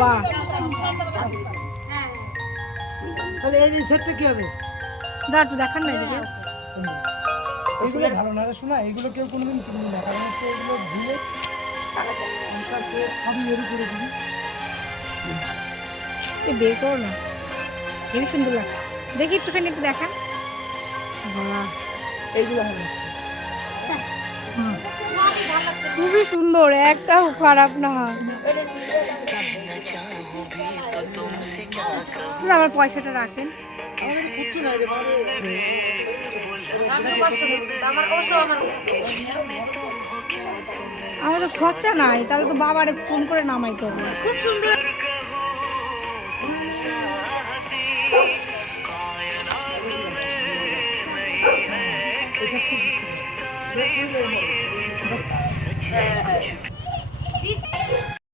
বাহ, তাহলে এই সেটটা কি হবে? দাঁড়া একটু দেখান না এদিকে। এইগুলো ভালো না রে শোনা, এইগুলো কেউ কোনোদিন কিনবি না, কারণ হচ্ছে এগুলো ধুলে সবই এর উপরে দিবি। বের করো না, হেবি সুন্দর লাগছে। দেখি একটুখানি, একটু দেখান। বাহ, এইগুলো হবে খুবই সুন্দর, একটাও খারাপ না। আমার পয়সাটা রাখেন। আমার তো খরচা নাই, তাহলে তো বাবারে ফোন করে নামাইতে হবে। খুব সুন্দর। এটা খুব